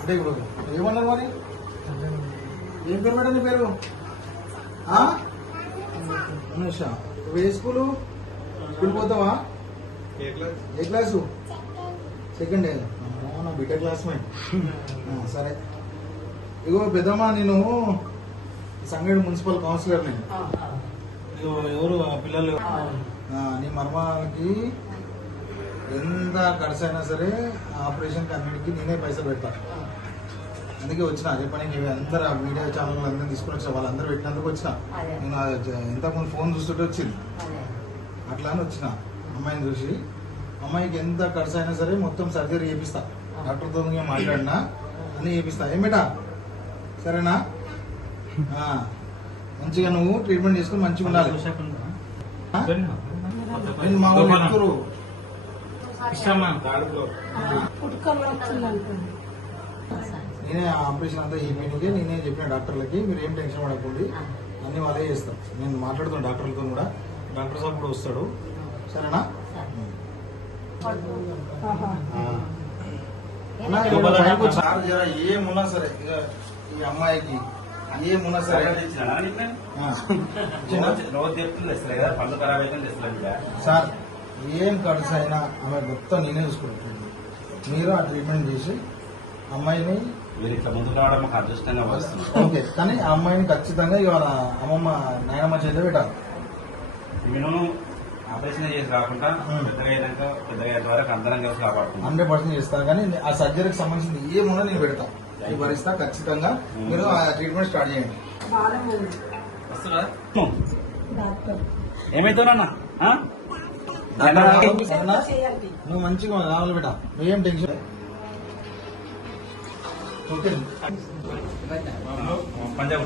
అంటే ఇప్పుడు ఏమన్నారు మరి? ఏం పేరు మేడం నీ పేరు? అనుష. ఏ స్కూలు? స్కూల్ పోతావా? ఏ క్లాసు? Second year. నా బిడ్డ క్లాస్మేట్. సరే ఇగో పెద్దమ్మా, నేను సంగడి మున్సిపల్ కౌన్సిలర్. నేను ఎవరు పిల్లలు నీ మర్మాలకి ఎంత ఖర్చు అయినా సరే ఆపరేషన్ అన్నిటికీ నేనే పైసలు పెడతా. అందుకే వచ్చిన అదే పని. నేను అందరు మీడియా ఛానల్ అందరూ తీసుకుని వచ్చిన, వాళ్ళందరూ పెట్టినందుకు వచ్చిన. నేను ఇంతకుముందు ఫోన్ చూస్తుంటే వచ్చింది, అట్లా అని వచ్చిన. అమ్మాయిని చూసి అమ్మాయికి ఎంత ఖర్చు అయినా సరే మొత్తం సర్జరీ చేపిస్తా. డాక్టర్తో మాట్లాడినా అన్నీ చేపిస్తా. ఏం బేటా? సరేనా? మంచిగా నువ్వు ట్రీట్మెంట్ చేసుకుని మంచిగా ఉండాలి. నేను మా వాళ్ళు ఎక్కురు నేనే ఆపరేషన్ అంతా ఈపీనికే నేనే చెప్పిన డాక్టర్లకి, మీరు ఏం టెన్షన్ పడకండి, అన్ని వాళ్ళే చేస్తాం. నేను మాట్లాడుతాను డాక్టర్లతో కూడా. డాక్టర్ సాబ్ కూడా వస్తాడు. సరేనా? ఏమున్నా సరే ఈ అమ్మాయికి ఏమున్నా సరే సార్ ఏం ఖర్చు అయినా ఆమె మొత్తం నేనే చూసుకుంటాను. మీరు ఆ ట్రీట్మెంట్ చేసి అమ్మాయిని ఓకే, కానీ ఆ అమ్మాయిని ఖచ్చితంగా ఇవాళ అమ్మమ్మ నాయనమ్మ చేతిలో పెట్టాలి. ఆపరేషన్ చేసి రాకుండా పెద్దగా వరకు అందరం కలిసి కాపాడుతుంది. 100% చేస్తాను, కానీ ఆ సర్జరీకి సంబంధించింది ఏమున్నా నేను పెడతా, భరిస్తా. ఖచ్చితంగా మీరు ఆ ట్రీట్మెంట్ స్టార్ట్ చేయండి. ఏమైతుందన్నా నువ్వు మంచిగా రావాలి బిడ్డ, నువ్వేం టెన్షన్. ఓకే పంజాబ్